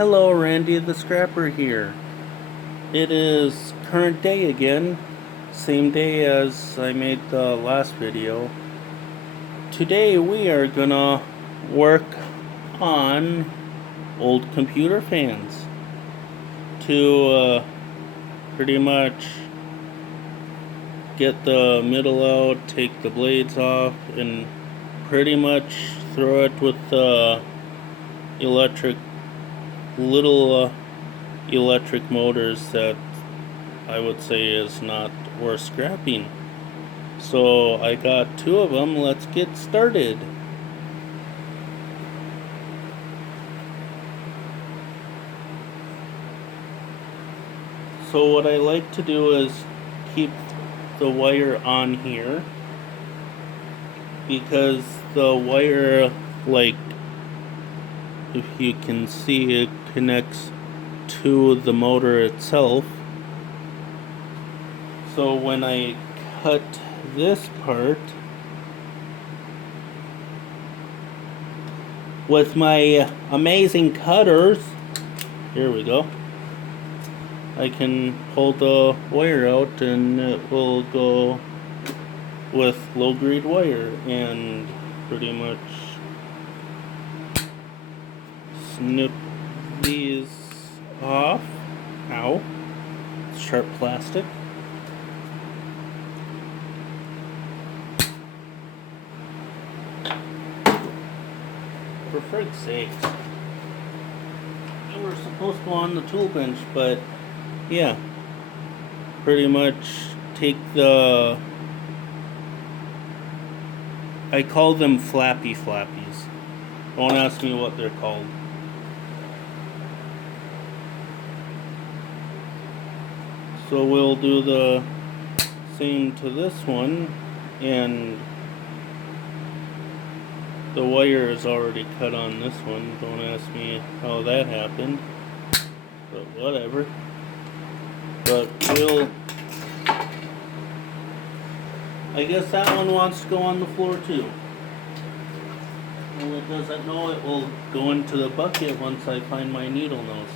Hello, Randy the Scrapper here. It is current day again, same day as I made the last video. Today we are gonna work on old computer fans to pretty much get the middle out, take the blades off, and pretty much throw it with the little electric motors that I would say is not worth scrapping. So I got two of them. Let's get started. So what I like to do is keep the wire on here, because the wire, like if you can see, it connects to the motor itself. So when I cut this part with my amazing cutters, here we go, I can pull the wire out and it will go with low grade wire and pretty much snip these off. Ow, sharp plastic. For frig's sakes, they were supposed to go on the tool bench, but yeah, pretty much take the, I call them flappy flappies. Don't ask me what they're called. So we'll do the same to this one, and the wire is already cut on this one. Don't ask me how that happened, but whatever. But I guess that one wants to go on the floor too. Well, it doesn't know it will go into the bucket once I find my needle nose.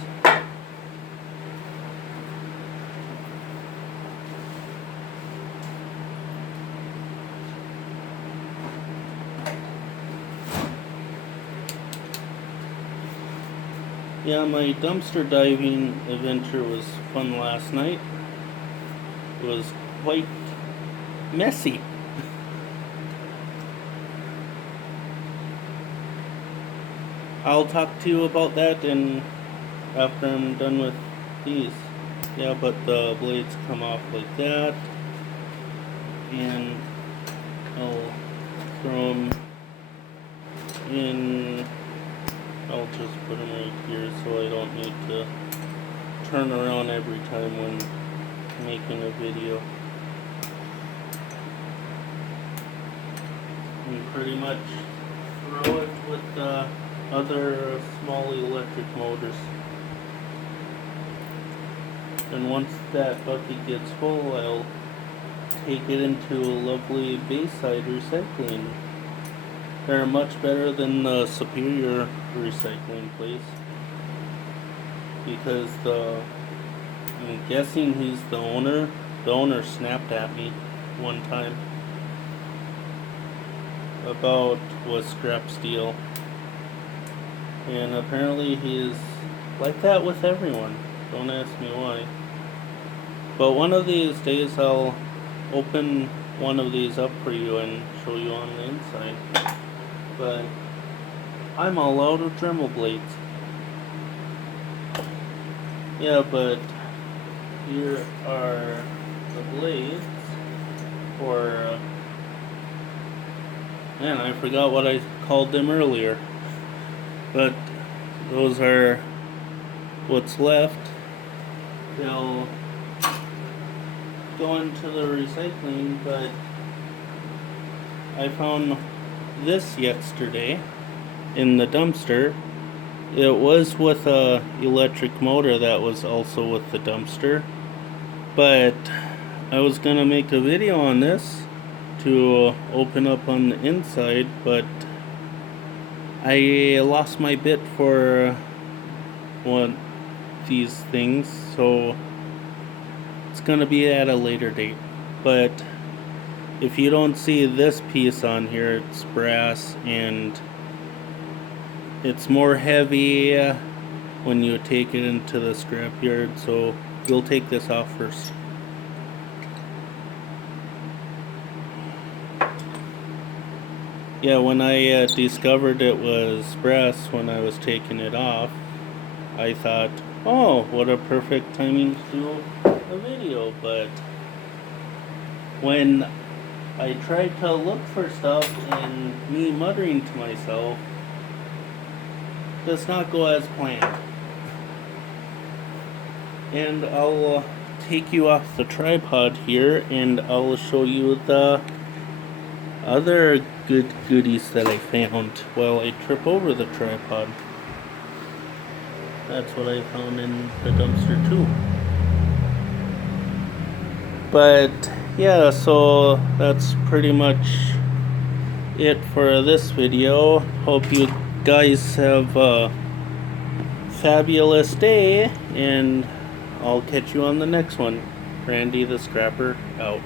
Yeah, my dumpster diving adventure was fun last night. It was quite messy. I'll talk to you about that after I'm done with these. Yeah, but the blades come off like that, and I'll throw them in. I'll just put them right here so I don't need to turn around every time when making a video. And pretty much throw it with the other small electric motors. And once that bucket gets full, I'll take it into a lovely Bayside recycling. They're much better than the Superior recycling place, because I'm guessing he's the owner. The owner snapped at me one time about with scrap steel, and apparently he's like that with everyone. Don't ask me why. But one of these days I'll open one of these up for you and show you on the inside. But I'm all out of Dremel blades. Yeah, but here are the blades for, man, I forgot what I called them earlier. But those are what's left. They'll go into the recycling, but I found this yesterday in the dumpster. It was with a electric motor that was also with the dumpster, but I was gonna make a video on this to open up on the inside, but I lost my bit for want these things, so it's gonna be at a later date. But if you don't see this piece on here, it's brass and it's more heavy when you take it into the scrapyard, so you'll take this off first. Yeah, when I discovered it was brass when I was taking it off, I thought, oh, what a perfect timing to do a video. But when I tried to look for stuff and me muttering to myself, does not go as planned. And I'll take you off the tripod here and I'll show you the other good goodies that I found while I trip over the tripod. That's what I found in the dumpster too. But yeah, so that's pretty much it for this video. Hope you guys have a fabulous day, and I'll catch you on the next one. Randy the Scrapper out.